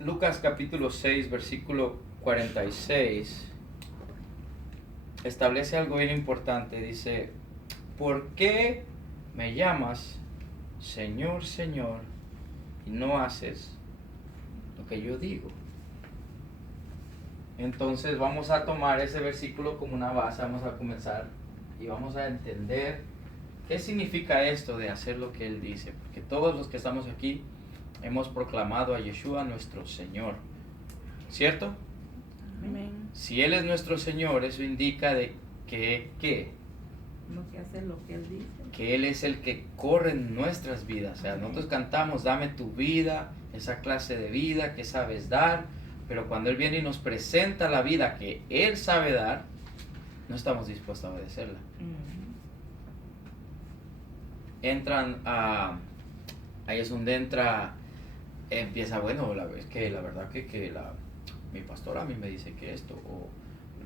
Lucas capítulo 6, versículo 46, establece algo bien importante. Dice, ¿por qué me llamas Señor, Señor, y no haces lo que yo digo? Entonces vamos a tomar ese versículo como una base, vamos a comenzar y vamos a entender qué significa esto de hacer lo que Él dice. Porque todos los que estamos aquí hemos proclamado a Yeshua nuestro Señor, ¿cierto? Amén. Si Él es nuestro Señor, eso indica de que Lo que hace lo que Él dice. que Él es el que corre en nuestras vidas. O sea, nosotros cantamos, dame tu vida, esa clase de vida que sabes dar, pero cuando Él viene y nos presenta la vida que Él sabe dar, no estamos dispuestos a obedecerla. Entran a... Ahí es donde empieza, bueno, la verdad que mi pastora a mí me dice que esto, o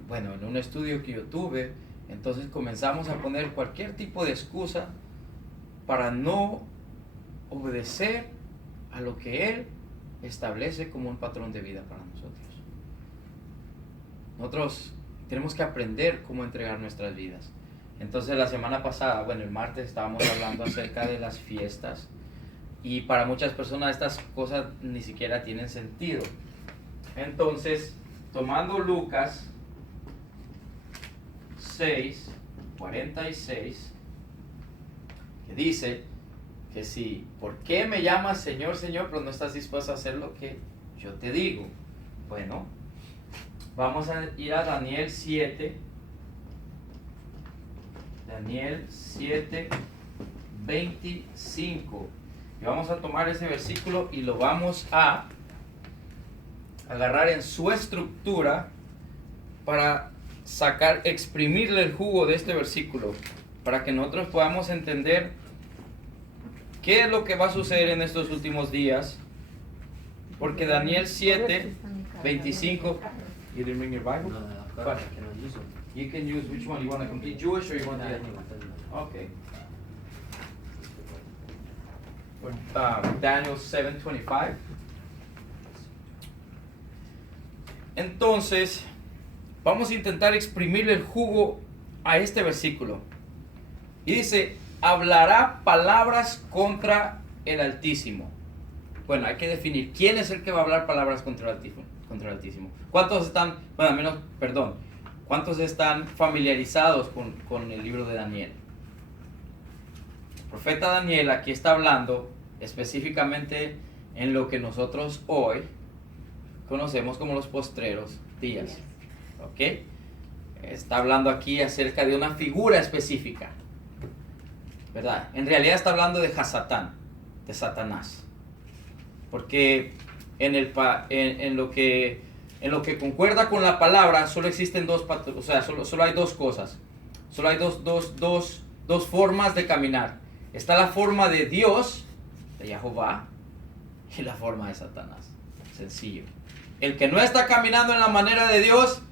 bueno, en un estudio que yo tuve, entonces comenzamos a poner cualquier tipo de excusa para no obedecer a lo que Él establece como un patrón de vida para nosotros. Nosotros tenemos que aprender cómo entregar nuestras vidas. Entonces la semana pasada, bueno, el martes estábamos hablando acerca de las fiestas, y para muchas personas estas cosas ni siquiera tienen sentido. Entonces, tomando Lucas 6, 46, que dice que si, ¿por qué me llamas Señor, Señor, pero no estás dispuesto a hacer lo que yo te digo? Bueno, vamos a ir a Daniel 7. Daniel 7, 25. Y vamos a tomar ese versículo y lo vamos a agarrar en su estructura para exprimirle el jugo de este versículo, para que nosotros podamos entender qué es lo que va a suceder en estos últimos días. Porque Daniel 7, 25. You didn't bring your Bible? No, I cannot use it. You can use which one? You want to complete Jewish or you want the other? Okay. Daniel 7:25. Entonces, vamos a intentar exprimirle el jugo a este versículo. Y dice, hablará palabras contra el Altísimo. Bueno, hay que definir quién es el que va a hablar palabras contra el Altísimo. ¿Cuántos están, bueno, al menos, perdón, cuántos están familiarizados con el libro de Daniel? El profeta Daniel aquí está hablando específicamente en lo que nosotros hoy conocemos como los postreros días. ¿Ok? Está hablando aquí acerca de una figura específica, ¿verdad? En realidad está hablando de Hasatán, de Satanás. Porque en lo que concuerda con la palabra solo existen o sea, solo hay dos cosas. Solo hay dos formas de caminar. Está la forma de Dios, de Jehová, y la forma de Satanás. Sencillo. El que no está caminando en la manera de Dios,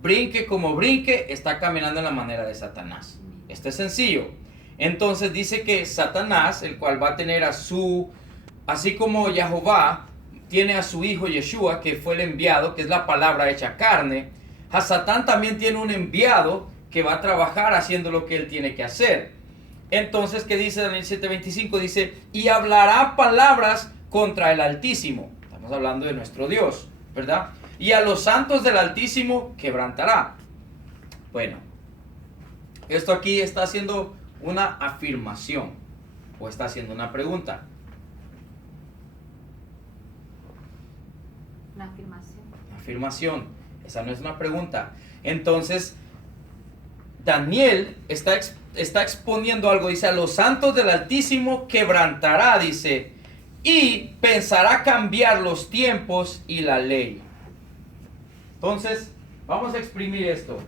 brinque como brinque, está caminando en la manera de Satanás. Esto es sencillo. Entonces dice que Satanás, el cual va a tener así como Jehová tiene a su hijo Yeshua, que fue el enviado, que es la palabra hecha carne, a Satán también tiene un enviado que va a trabajar haciendo lo que él tiene que hacer. Entonces, ¿qué dice Daniel 7:25? Dice, y hablará palabras contra el Altísimo. Estamos hablando de nuestro Dios, ¿verdad? Y a los santos del Altísimo quebrantará. Bueno, esto aquí está haciendo una afirmación o está haciendo una pregunta. Una afirmación. Afirmación, esa no es una pregunta. Entonces, Daniel está exponiendo algo, dice, a los santos del Altísimo quebrantará, dice, y pensará cambiar los tiempos y la ley. Entonces, vamos a exprimir esto.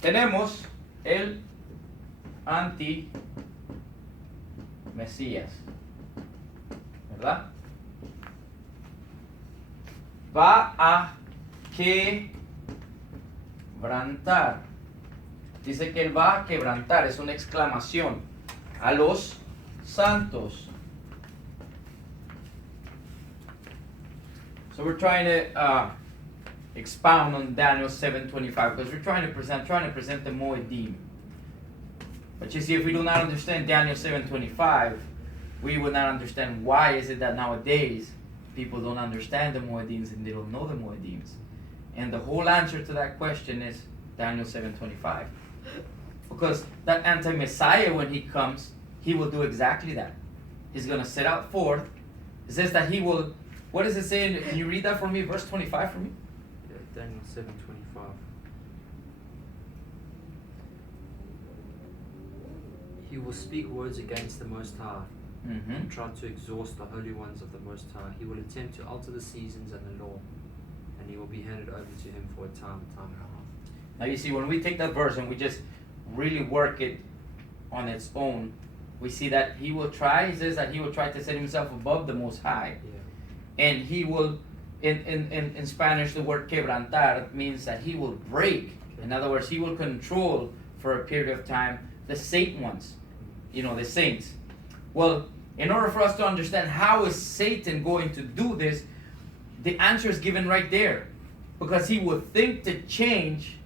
Tenemos el anti-Mesías, ¿verdad? Va a quebrantar. Dice que él va a quebrantar, es una exclamación, a los santos. So we're trying to expound on Daniel 7:25 because we're trying to present the Moedim. But you see, if we do not understand Daniel 7:25, we would not understand why is it that nowadays people don't understand the Moedims and they don't know the Moedims. And the whole answer to that question is Daniel 7:25. Because that anti-Messiah, when he comes, he will do exactly that. He's going to set out forth. It says that he will, what does it say? Can you read that for me? Verse 25 for me? Yeah, Daniel 7:25. He will speak words against the Most High, and try to exhaust the holy ones of the Most High. He will attempt to alter the seasons and the law, and he will be handed over to him for a time and a half. Now you see, when we take that verse and we just really work it on its own, we see that he will try, he says that he will try to set himself above the Most High. Yeah. And he will, in Spanish, the word quebrantar means that he will break. In other words, he will control for a period of time the saint ones, the saints. Well, in order for us to understand how is Satan going to do this, the answer is given right there. Because he will think to change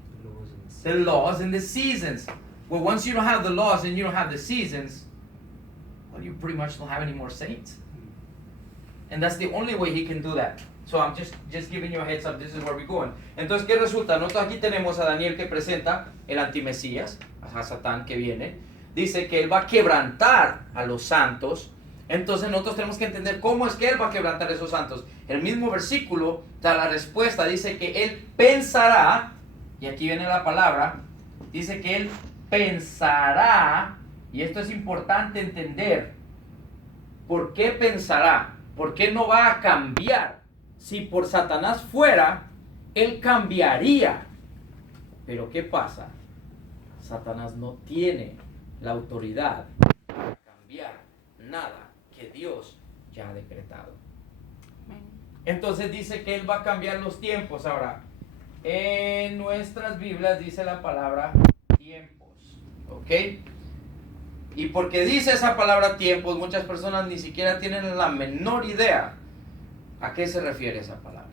the laws and the seasons. Well, once you don't have the laws and you don't have the seasons, well, you pretty much don't have any more saints. And that's the only way he can do that. So I'm just giving you a heads up, this is where we're going. Entonces, ¿qué resulta? Nosotros aquí tenemos a Daniel que presenta el antimesías, a Satán que viene. Dice que él va a quebrantar a los santos. Entonces nosotros tenemos que entender cómo es que él va a quebrantar a esos santos. El mismo versículo da la respuesta, dice que él pensará, y aquí viene la palabra, dice que él pensará, y esto es importante entender, ¿por qué pensará? ¿Por qué no va a cambiar? Si por Satanás fuera, él cambiaría. Pero ¿qué pasa? Satanás no tiene la autoridad para cambiar nada que Dios ya ha decretado. Entonces dice que él va a cambiar los tiempos. Ahora, en nuestras Biblias dice la palabra tiempos, ¿ok? Y porque dice esa palabra tiempos, muchas personas ni siquiera tienen la menor idea a qué se refiere esa palabra.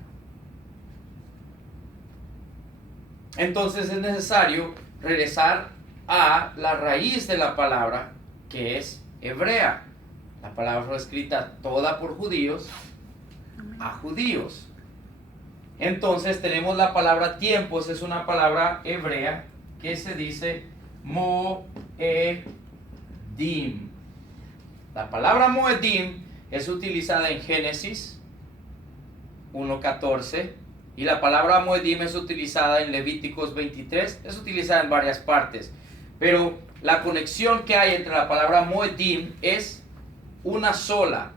Entonces es necesario regresar a la raíz de la palabra, que es hebrea. La palabra fue escrita toda por judíos a judíos. Entonces tenemos la palabra tiempos, es una palabra hebrea que se dice moedim. La palabra moedim es utilizada en Génesis 1:14 y la palabra moedim es utilizada en Levíticos 23, es utilizada en varias partes, pero la conexión que hay entre la palabra moedim es una sola,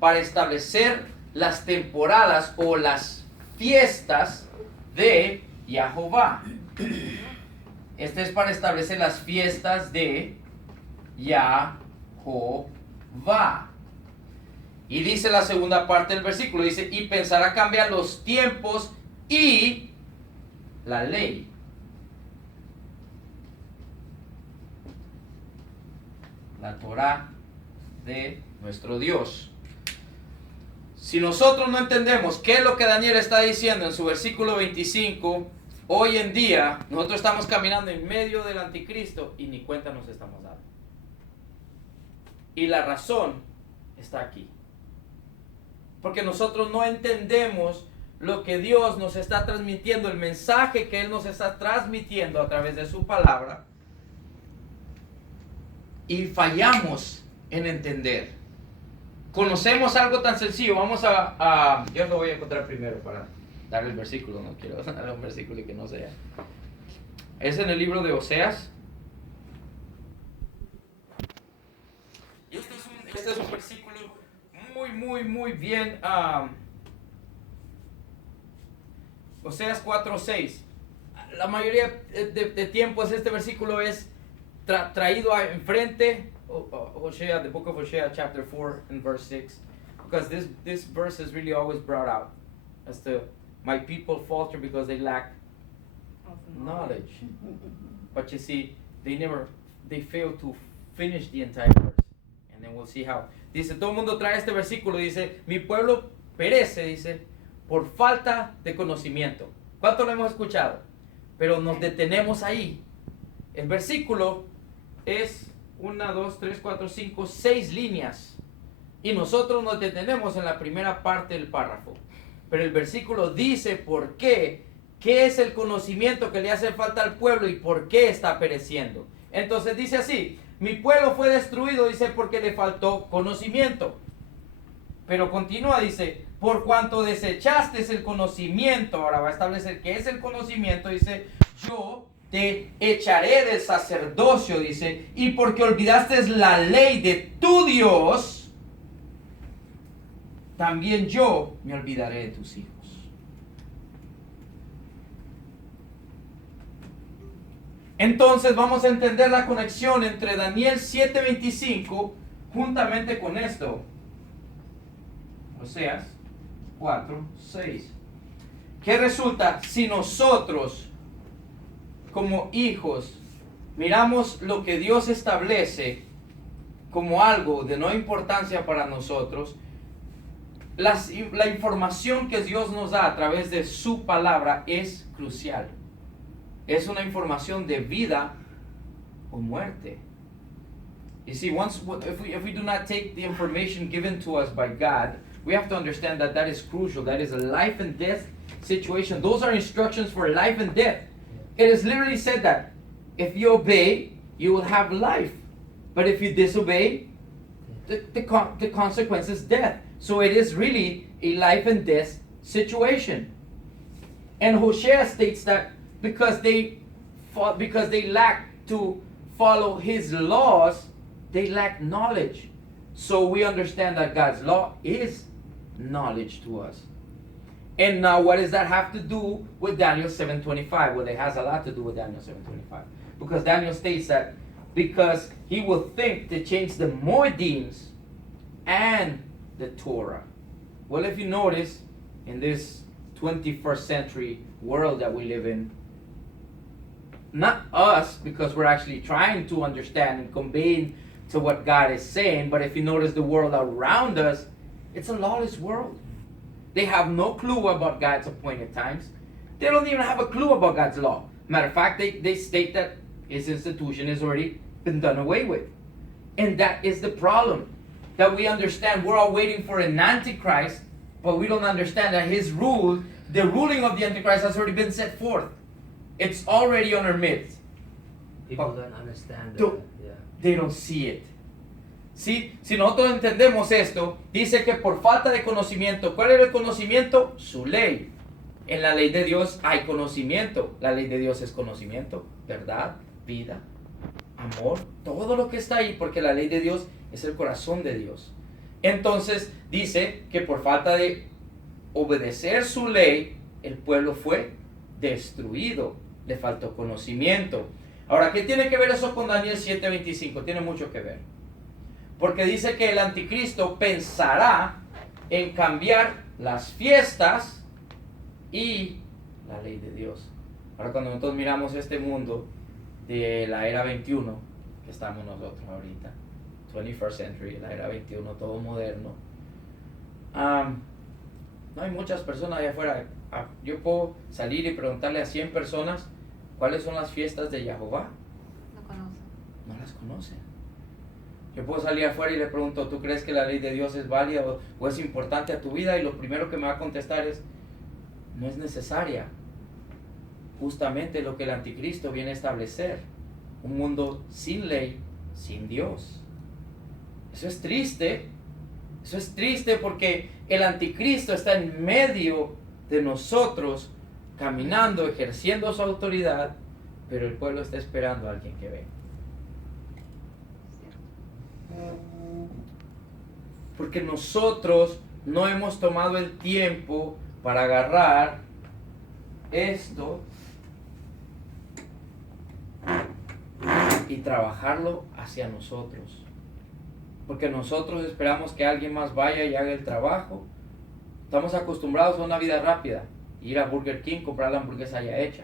para establecer las temporadas o las fiestas de Jehová. Este es para establecer las fiestas de Jehová. Y dice la segunda parte del versículo, dice, y pensará cambiar los tiempos y la ley. La Torah de nuestro Dios. Si nosotros no entendemos qué es lo que Daniel está diciendo en su versículo 25, hoy en día nosotros estamos caminando en medio del anticristo y ni cuenta nos estamos dando. Y la razón está aquí. Porque nosotros no entendemos lo que Dios nos está transmitiendo, el mensaje que Él nos está transmitiendo a través de su palabra. Y fallamos en entender. Conocemos algo tan sencillo. Vamos a yo lo voy a encontrar primero para darle el versículo. No quiero darle un versículo y que no sea. Es en el libro de Oseas. Y este es un versículo muy bien. Oseas 4:6. La mayoría de tiempos este versículo es traído enfrente. Hosea, the book of Hosea, chapter 4 and verse 6, because this verse is really always brought out as to my people falter because they lack knowledge. But you see, they fail to finish the entire verse, and then we'll see how. Dice, todo el mundo trae este versículo, dice, mi pueblo perece, dice, por falta de conocimiento. ¿Cuánto lo hemos escuchado? Pero nos detenemos ahí. El versículo es 1, 2, 3, 4, 5, 6 líneas. Y nosotros nos detenemos en la primera parte del párrafo. Pero el versículo dice por qué. ¿Qué es el conocimiento que le hace falta al pueblo y por qué está pereciendo? Entonces dice así: mi pueblo fue destruido, dice, porque le faltó conocimiento. Pero continúa, dice, por cuanto desechaste el conocimiento. Ahora va a establecer qué es el conocimiento. Dice, yo te echaré del sacerdocio, dice, y porque olvidaste la ley de tu Dios, también yo me olvidaré de tus hijos. Entonces vamos a entender la conexión entre Daniel 7:25 juntamente con esto. Oseas 4:6. ¿Qué resulta si nosotros como hijos miramos lo que Dios establece como algo de no importancia para nosotros? La información que Dios nos da a través de su palabra es crucial. Es una información de vida o muerte. You see, if we do not take the information given to us by God, we have to understand that that is crucial. That is a life and death situation. Those are instructions for life and death. It is literally said that if you obey, you will have life. But if you disobey, the consequence is death. So it is really a life and death situation. And Hosea states that because they lack to follow his laws, they lack knowledge. So we understand that God's law is knowledge to us. And now what does that have to do with Daniel 7:25? Well, it has a lot to do with Daniel 7:25. Because Daniel states that because he will think to change the Moedim and the Torah. Well, if you notice, in this 21st century world that we live in, not us, because we're actually trying to understand and convey to what God is saying, but if you notice the world around us, it's a lawless world. They have no clue about God's appointed times. They don't even have a clue about God's law. Matter of fact, they state that his institution has already been done away with. And that is the problem. That we understand we're all waiting for an Antichrist, but we don't understand that his rule, the ruling of the Antichrist has already been set forth. It's already on our midst. People don't understand Don't- that. Yeah. They don't see it. ¿Sí? Si nosotros entendemos esto, dice que por falta de conocimiento, ¿cuál era el conocimiento? Su ley. En la ley de Dios hay conocimiento. La ley de Dios es conocimiento, verdad, vida, amor, todo lo que está ahí, porque la ley de Dios es el corazón de Dios. Entonces dice que por falta de obedecer su ley, el pueblo fue destruido. Le faltó conocimiento. Ahora, ¿qué tiene que ver eso con Daniel 7:25? Tiene mucho que ver. Porque dice que el anticristo pensará en cambiar las fiestas y la ley de Dios. Ahora, cuando nosotros miramos este mundo de la era 21, que estamos nosotros ahorita, 21st century, la era 21, todo moderno, no hay muchas personas allá afuera. Yo puedo salir y preguntarle a 100 personas cuáles son las fiestas de Jehová. No conocen. No las conocen. Yo puedo salir afuera y le pregunto, ¿tú crees que la ley de Dios es válida o es importante a tu vida? Y lo primero que me va a contestar es, no es necesaria. Justamente lo que el anticristo viene a establecer. Un mundo sin ley, sin Dios. Eso es triste. Eso es triste porque el anticristo está en medio de nosotros, caminando, ejerciendo su autoridad, pero el pueblo está esperando a alguien que venga. Porque nosotros no hemos tomado el tiempo para agarrar esto y trabajarlo hacia nosotros. Porque nosotros esperamos que alguien más vaya y haga el trabajo. Estamos acostumbrados a una vida rápida. Ir a Burger King, comprar la hamburguesa ya hecha.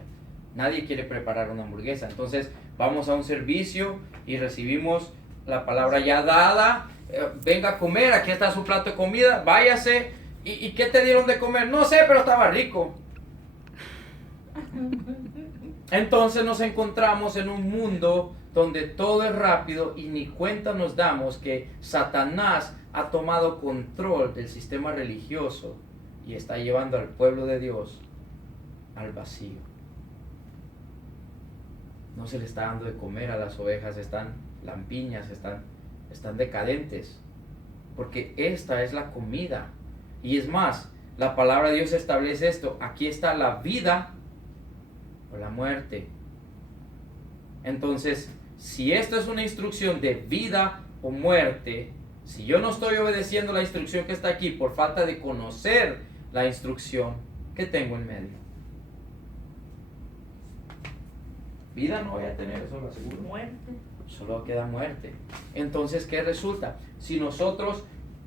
Nadie quiere preparar una hamburguesa. Entonces vamos a un servicio y recibimos la palabra ya dada. Venga a comer, aquí está su plato de comida. Váyase, ¿Y qué te dieron de comer? No sé, pero estaba rico. Entonces nos encontramos en un mundo donde todo es rápido y ni cuenta nos damos que Satanás ha tomado control del sistema religioso y está llevando al pueblo de Dios al vacío. No se le está dando de comer a las ovejas, están lampiñas, están decadentes, porque esta es la comida. Y es más, la palabra de Dios establece esto: aquí está la vida o la muerte. Entonces, si esto es una instrucción de vida o muerte, si yo no estoy obedeciendo la instrucción que está aquí por falta de conocer la instrucción, ¿qué tengo en medio? Vida no voy a tener, eso lo aseguro. Muerte. Solo queda muerte. Entonces, ¿qué resulta? Si nosotros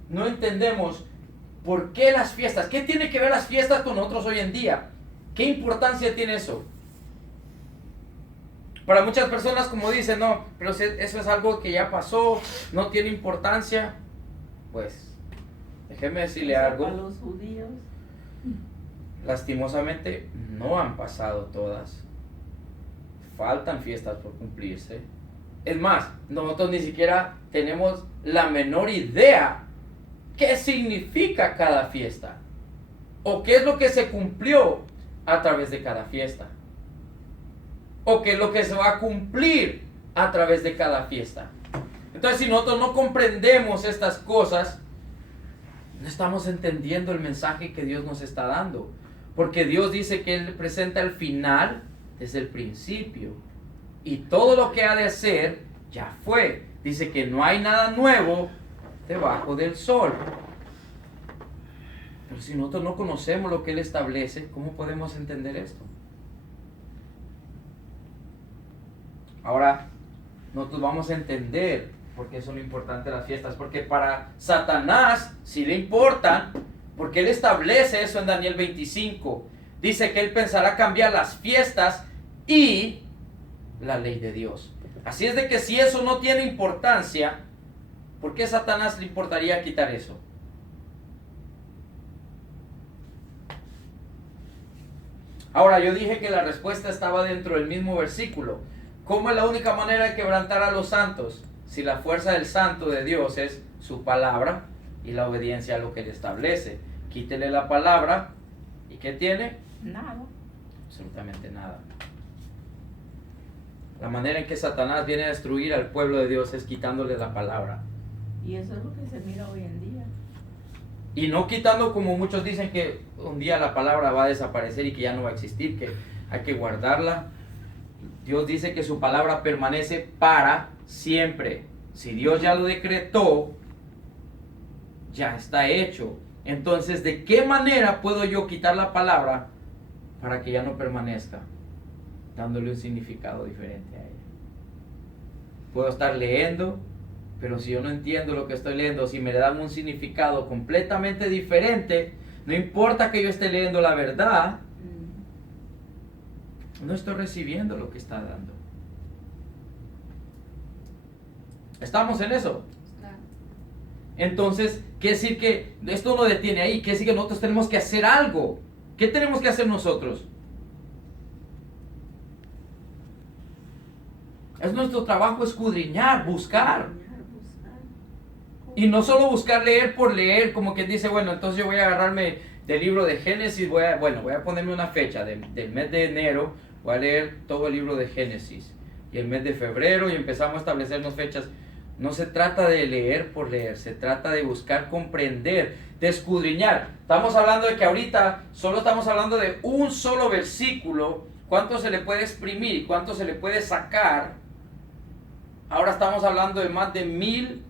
no entendemos por qué las fiestas, ¿qué tiene que ver las fiestas con nosotros hoy en día? ¿Qué importancia tiene eso? Para muchas personas, como dicen, no, pero eso es algo que ya pasó, no tiene importancia. Pues, déjeme decirle algo. Para los judíos. Lastimosamente, no han pasado todas. Faltan fiestas por cumplirse. Es más, nosotros ni siquiera tenemos la menor idea qué significa cada fiesta o qué es lo que se cumplió a través de cada fiesta o qué es lo que se va a cumplir a través de cada fiesta. Entonces, si nosotros no comprendemos estas cosas, no estamos entendiendo el mensaje que Dios nos está dando, porque Dios dice que Él presenta el final desde el principio, y todo lo que ha de hacer ya fue. Dice que no hay nada nuevo debajo del sol. Pero si nosotros no conocemos lo que Él establece, ¿cómo podemos entender esto? Ahora, nosotros vamos a entender por qué son importantes las fiestas, porque para Satanás sí le importan, porque Él establece eso en Daniel 25. Dice que Él pensará cambiar las fiestas y la ley de Dios. Así es de que si eso no tiene importancia, ¿por qué a Satanás le importaría quitar eso? Ahora, yo dije que la respuesta estaba dentro del mismo versículo. ¿Cómo es la única manera de quebrantar a los santos? Si la fuerza del santo de Dios es su palabra y la obediencia a lo que Él establece. Quítele la palabra ¿y qué tiene? Nada. Absolutamente nada. La manera en que Satanás viene a destruir al pueblo de Dios es quitándole la palabra. Y eso es lo que se mira hoy en día. Y no quitando como muchos dicen que un día la palabra va a desaparecer y que ya no va a existir, que hay que guardarla. Dios dice que su palabra permanece para siempre. Si Dios ya lo decretó, ya está hecho. Entonces, ¿de qué manera puedo yo quitar la palabra para que ya no permanezca? Dándole un significado diferente a ella. Puedo estar leyendo, pero si yo no entiendo lo que estoy leyendo, si me le dan un significado completamente diferente, no importa que yo esté leyendo la verdad, no estoy recibiendo lo que está dando. ¿Estamos en eso? Claro. Entonces, quiere decir que esto no detiene ahí, quiere decir que nosotros tenemos que hacer algo. ¿Qué tenemos que hacer nosotros? Es nuestro trabajo escudriñar, buscar. Y no solo buscar leer por leer, como quien dice, bueno, entonces yo voy a agarrarme del libro de Génesis, voy a ponerme una fecha del mes de enero, voy a leer todo el libro de Génesis. Y el mes de febrero, y empezamos a establecernos fechas. No se trata de leer por leer, se trata de buscar comprender, de escudriñar. Estamos hablando de que ahorita solo estamos hablando de un solo versículo, cuánto se le puede exprimir y cuánto se le puede sacar. Ahora estamos hablando de más de 1000,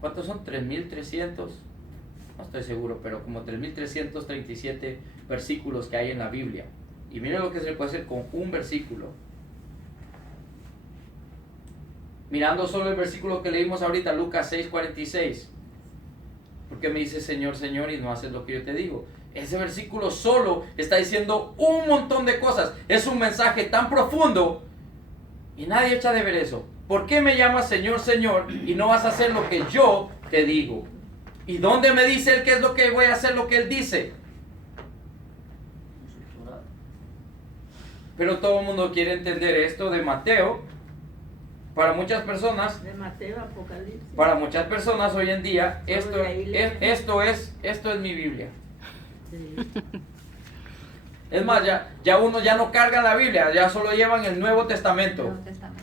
¿cuántos son? 3300, no estoy seguro, pero como 3337 versículos que hay en la Biblia. Y mire lo que se le puede hacer con un versículo. Mirando solo el versículo que leímos ahorita, Lucas 6:46. Porque me dice Señor, Señor, y no haces lo que yo te digo. Ese versículo solo está diciendo un montón de cosas. Es un mensaje tan profundo y nadie echa de ver eso. ¿Por qué me llamas Señor, Señor y no vas a hacer lo que yo te digo? ¿Y dónde me dice él qué es lo que voy a hacer, lo que él dice? Pero todo el mundo quiere entender esto de Mateo. Para muchas personas, De Mateo, Apocalipsis. para muchas personas hoy en día, esto Solo de ahí lejos. esto es mi Biblia. Sí. Es más, ya uno ya no carga la Biblia, ya solo llevan el Nuevo Testamento. Nuevo Testamento.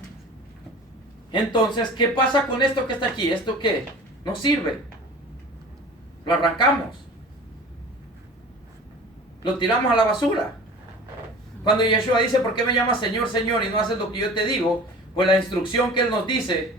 Entonces, ¿qué pasa con esto que está aquí? ¿Esto qué? No sirve. Lo arrancamos. Lo tiramos a la basura. Cuando Yeshua dice, ¿por qué me llamas Señor, Señor y no haces lo que yo te digo? Pues la instrucción que Él nos dice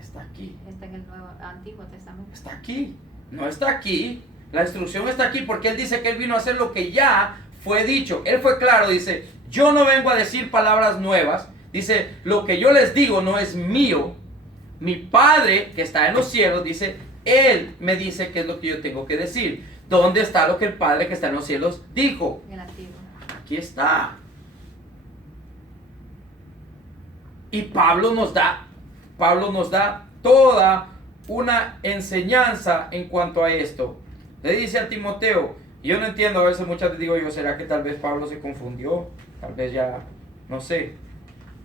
está aquí. Está en el Antiguo Testamento. Está aquí. No está aquí. La instrucción está aquí porque Él dice que Él vino a hacer lo que ya fue dicho. Él fue claro, dice, yo no vengo a decir palabras nuevas. Dice, lo que yo les digo no es mío. Mi Padre que está en los cielos, dice, Él me dice qué es lo que yo tengo que decir. ¿Dónde está lo que el Padre que está en los cielos dijo? En el Antiguo. Aquí está. Y Pablo nos da toda una enseñanza en cuanto a esto. Le dice a Timoteo, yo no entiendo, a veces muchas veces digo yo, ¿será que tal vez Pablo se confundió? Tal vez ya, no sé,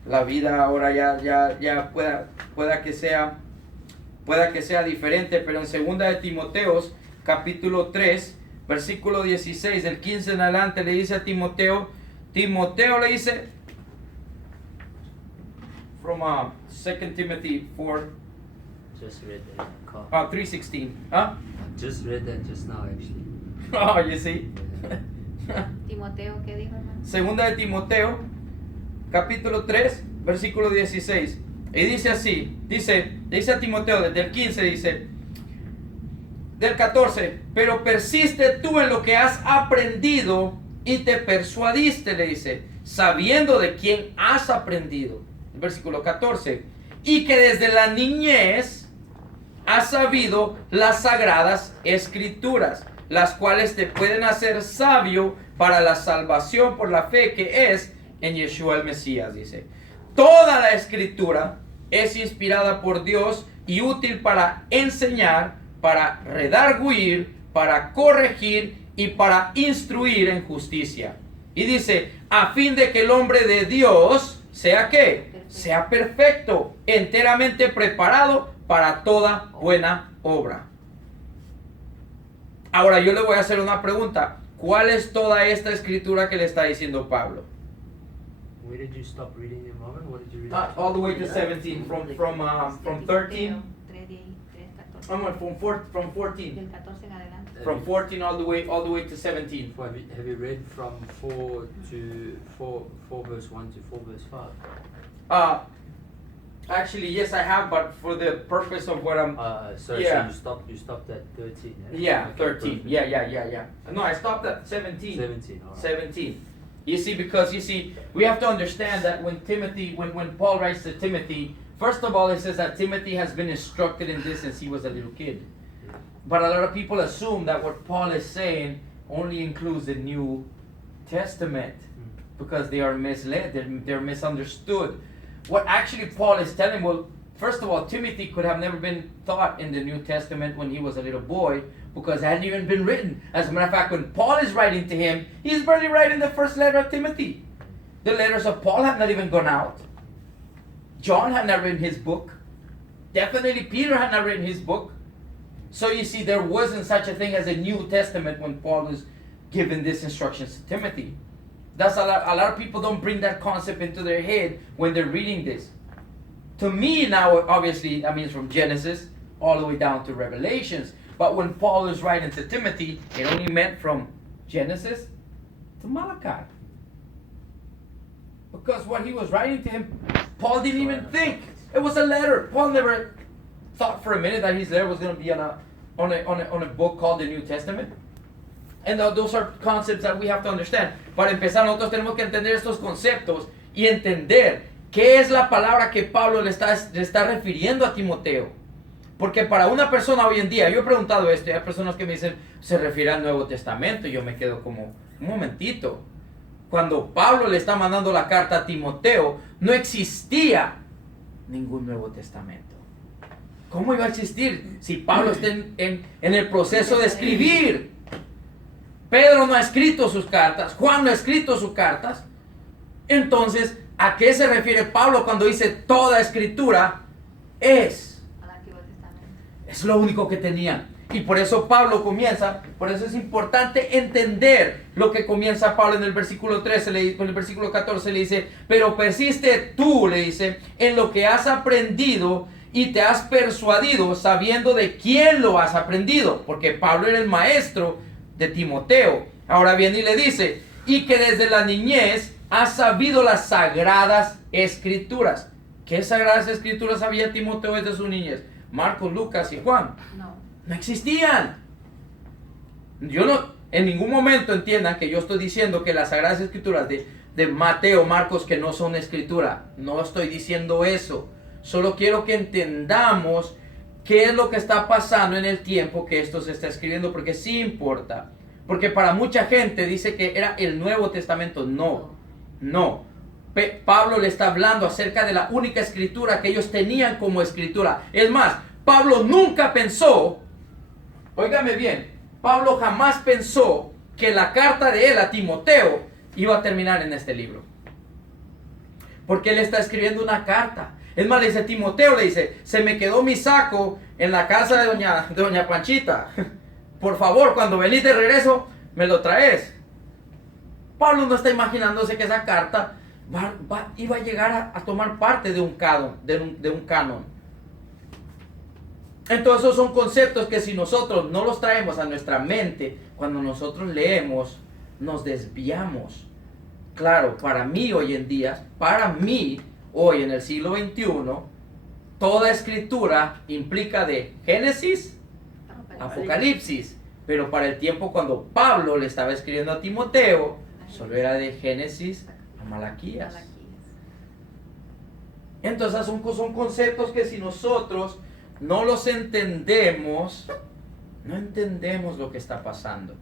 la vida ahora ya pueda que sea diferente, pero en 2 de Timoteos, capítulo 3, versículo 16, del 15 en adelante, le dice a Timoteo le dice, from 2 Timothy 4, Just read that. Carl. 3:16. Huh? Just read that just now, actually. Oh, you see. Timoteo, ¿qué dijo, hermano? Segunda de Timoteo, capítulo 3, versículo 16. Y dice así, dice a Timoteo desde el 15, dice, del 14, pero persiste tú en lo que has aprendido y te persuadiste, le dice, sabiendo de quién has aprendido. El versículo 14, y que desde la niñez has sabido las sagradas escrituras, las cuales te pueden hacer sabio para la salvación por la fe que es en Yeshua el Mesías, dice. Toda la escritura es inspirada por Dios y útil para enseñar, para redarguir, para corregir y para instruir en justicia. Y dice, a fin de que el hombre de Dios sea ¿qué? Sea perfecto, enteramente preparado para toda buena obra. Ahora yo le voy a hacer una pregunta. ¿Cuál es toda esta escritura que le está diciendo Pablo? Where did you stop reading them, Marvin? What did you read? All the way to 17, from 13. From 14. Del 14 en adelante. From 14 all the way to 17. Have you read from 4 verse 1 to 4 verse 5? Actually, yes, I have, but for the purpose of what I'm. Sorry, Yeah. so you stopped at 13. Yeah, Okay, 13. perfect. Yeah. No, I stopped at 17. 17. All right. 17. You see, because we have to understand that when Paul writes to Timothy, first of all, it says that Timothy has been instructed in this since he was a little kid. But a lot of people assume that what Paul is saying only includes the New Testament because they are misled, they're misunderstood. What actually Paul is telling, well, first of all, Timothy could have never been taught in the New Testament when he was a little boy because it hadn't even been written. As a matter of fact, when Paul is writing to him, he's barely writing the first letter of Timothy. The letters of Paul have not even gone out. John had not written his book. Definitely Peter had not written his book. So you see, there wasn't such a thing as a New Testament when Paul was giving these instructions to Timothy. That's a lot of people don't bring that concept into their head when they're reading this. To me now, obviously, that means from Genesis all the way down to Revelations. But when Paul is writing to Timothy, it only meant from Genesis to Malachi. Because what he was writing to him, Paul didn't even think. It was a letter. Paul never thought for a minute that his letter was going to be on a book called the New Testament. And those are concepts that we have to understand. Para empezar, nosotros tenemos que entender estos conceptos y entender qué es la palabra que Pablo le está refiriendo a Timoteo. Porque para una persona hoy en día, yo he preguntado esto, y hay personas que me dicen, se refiere al Nuevo Testamento, y yo me quedo como, un momentito. Cuando Pablo le está mandando la carta a Timoteo, no existía ningún Nuevo Testamento. ¿Cómo iba a existir si Pablo está en el proceso de escribir? Pedro no ha escrito sus cartas, Juan no ha escrito sus cartas. Entonces, ¿a qué se refiere Pablo cuando dice toda escritura es? Al Antiguo Testamento. Es lo único que tenían. Y por eso Pablo comienza, por eso es importante entender lo que comienza Pablo en el versículo 13, en el versículo 14 le dice, pero persiste tú, le dice, en lo que has aprendido y te has persuadido sabiendo de quién lo has aprendido, porque Pablo era el maestro de Timoteo. Ahora viene y le dice, y que desde la niñez has sabido las sagradas escrituras. ¿Qué sagradas escrituras sabía Timoteo desde su niñez? Marcos, Lucas y Juan. No existían. Yo no, en ningún momento entiendan que yo estoy diciendo que las sagradas escrituras de Mateo, Marcos, que no son escritura. No estoy diciendo eso. Solo quiero que entendamos qué es lo que está pasando en el tiempo que esto se está escribiendo, porque sí importa. Porque para mucha gente dice que era el Nuevo Testamento. No. Pablo le está hablando acerca de la única escritura que ellos tenían como escritura. Es más, Pablo nunca pensó, óigame bien, Pablo jamás pensó que la carta de él a Timoteo iba a terminar en este libro. Porque él está escribiendo una carta. Es más, le dice Timoteo, le dice, se me quedó mi saco en la casa de doña Panchita. Por favor, cuando venís de regreso, me lo traes. Pablo no está imaginándose que esa carta iba a llegar a tomar parte de un canon. Entonces esos son conceptos que si nosotros no los traemos a nuestra mente, cuando nosotros leemos, nos desviamos. Claro, para mí hoy en día, hoy en el siglo XXI, toda escritura implica de Génesis, Apocalipsis. Pero para el tiempo cuando Pablo le estaba escribiendo a Timoteo, solo era de Génesis a Malaquías. Entonces son conceptos que si nosotros no los entendemos, no entendemos lo que está pasando.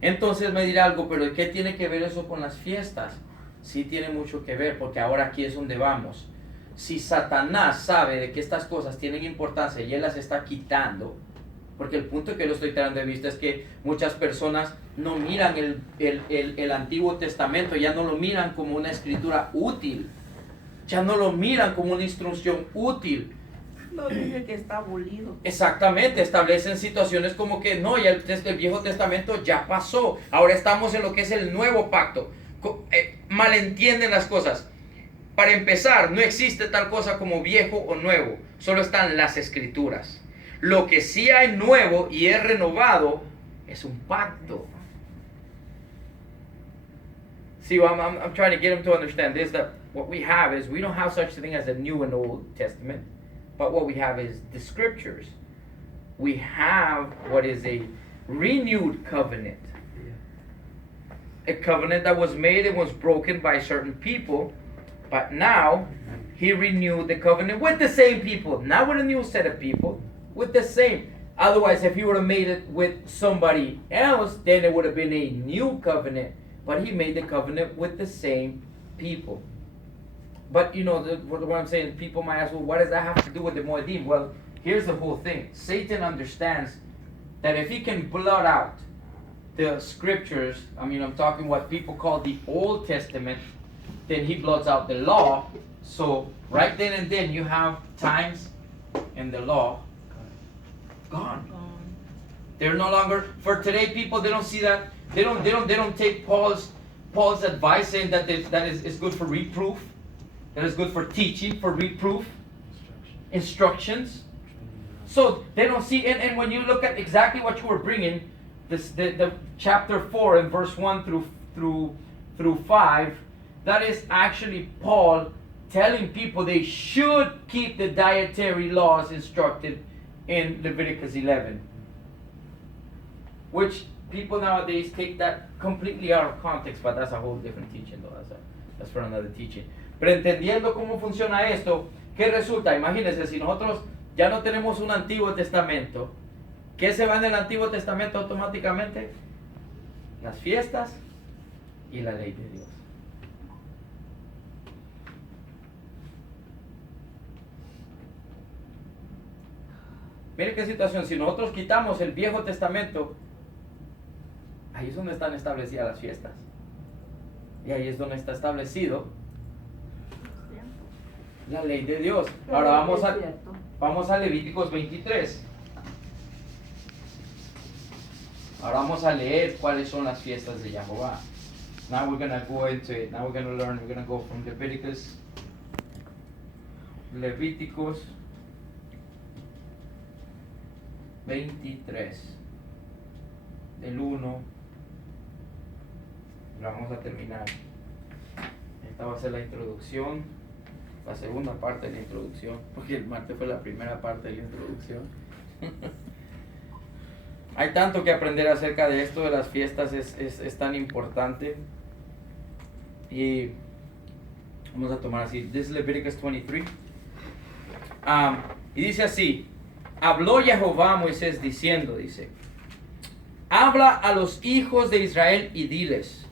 Entonces me dirá algo, pero ¿qué tiene que ver eso con las fiestas? Sí tiene mucho que ver, porque ahora aquí es donde vamos. Si Satanás sabe de que estas cosas tienen importancia y él las está quitando, porque el punto que lo estoy trayendo de vista es que muchas personas no miran el Antiguo Testamento, ya no lo miran como una escritura útil, ya no lo miran como una instrucción útil. No dice que está abolido. Exactamente, establecen situaciones como que no, ya el Viejo Testamento ya pasó, ahora estamos en lo que es el nuevo pacto. Malentienden las cosas. Para empezar, no existe tal cosa como viejo o nuevo, solo están las escrituras. Lo que sí hay nuevo y es renovado es un pacto. See, I'm trying to get them to understand this, that what we have is, we don't have such a thing as the New and Old Testament, but what we have is the scriptures. We have what is a renewed covenant. A covenant that was made and was broken by certain people, but now he renewed the covenant with the same people, not with a new set of people, with the same. Otherwise, if he would have made it with somebody else, then it would have been a new covenant. But he made the covenant with the same people. But you know, what I'm saying, people might ask, well, what does that have to do with the Moedim? Well, here's the whole thing. Satan understands that if he can blot out the scriptures, I'm talking what people call the Old Testament, then he blots out the law. So right then and then you have times in the law gone. They're no longer, for today people, they don't see that. They don't take Paul's advice saying that is good for reproof, that is good for teaching, for reproof, instructions. So they don't see, and when you look at exactly what you were bringing, the chapter 4 and verse 1 through 5, that is actually Paul telling people they should keep the dietary laws instructed in Leviticus 11. Which people nowadays take that completely out of context, but that's a whole different teaching though. That's for another teaching. Pero entendiendo cómo funciona esto, ¿qué resulta? Imagínense, si nosotros ya no tenemos un Antiguo Testamento, ¿qué se va en el Antiguo Testamento automáticamente? Las fiestas y la ley de Dios. Mire qué situación, si nosotros quitamos el Viejo Testamento, ahí es donde están establecidas las fiestas. Y ahí es donde está establecido la ley de Dios. Ahora vamos a Levíticos 23. Ahora vamos a leer cuáles son las fiestas de Jehová. Now we're going to go into it. Now we're going to learn. We're going to go from Levíticos 23. Del 1. Vamos a terminar. Esta va a ser la introducción. La segunda parte de la introducción. Porque el martes fue la primera parte de la introducción. Hay tanto que aprender acerca de esto de las fiestas, es tan importante. Y vamos a tomar así, this is Leviticus 23. Y dice así, habló Jehová a Moisés diciendo, dice, habla a los hijos de Israel y diles,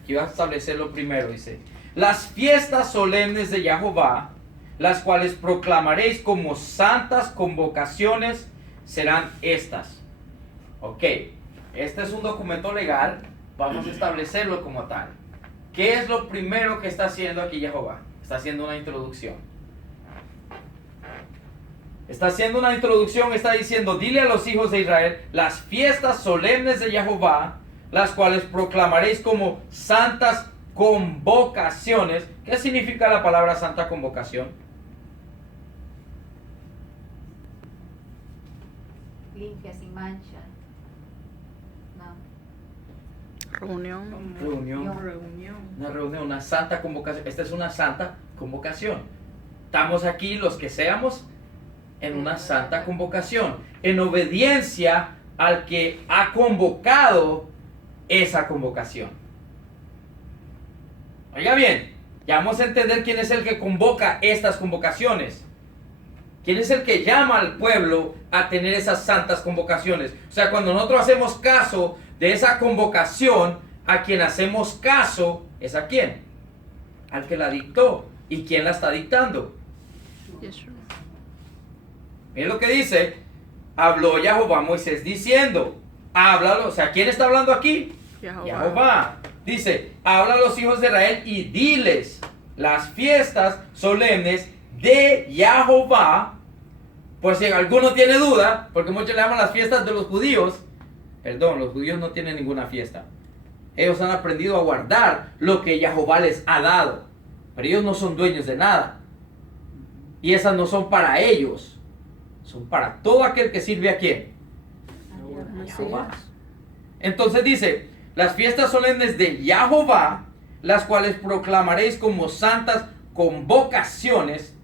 aquí va a establecer lo primero, dice, las fiestas solemnes de Jehová, las cuales proclamaréis como santas convocaciones, serán estas. Ok, este es un documento legal, vamos a establecerlo como tal. ¿Qué es lo primero que está haciendo aquí Jehová? Está haciendo una introducción. Está haciendo una introducción, está diciendo, dile a los hijos de Israel, las fiestas solemnes de Jehová, las cuales proclamaréis como santas convocaciones. ¿Qué significa la palabra santa convocación? Limpia, sin mancha. No. Reunión. Una reunión, una santa convocación. Esta es una santa convocación. Estamos aquí los que seamos en una santa convocación, en obediencia al que ha convocado esa convocación. Oiga bien, ya vamos a entender quién es el que convoca estas convocaciones. ¿Quién es el que llama al pueblo a tener esas santas convocaciones? O sea, cuando nosotros hacemos caso de esa convocación, a quien hacemos caso es a quién, al que la dictó. ¿Y quién la está dictando? Miren lo que dice, habló Jehová a Moisés diciendo, háblalo, o sea, ¿quién está hablando aquí? Jehová. Dice, habla a los hijos de Israel y diles las fiestas solemnes de Jehová, por si alguno tiene duda, porque muchos le llaman las fiestas de los judíos. Perdón, los judíos no tienen ninguna fiesta. Ellos han aprendido a guardar lo que Jehová les ha dado, pero ellos no son dueños de nada. Y esas no son para ellos, son para todo aquel que sirve a quién. Jehová. Entonces dice, las fiestas solemnes de Jehová, las cuales proclamaréis como santas convocaciones,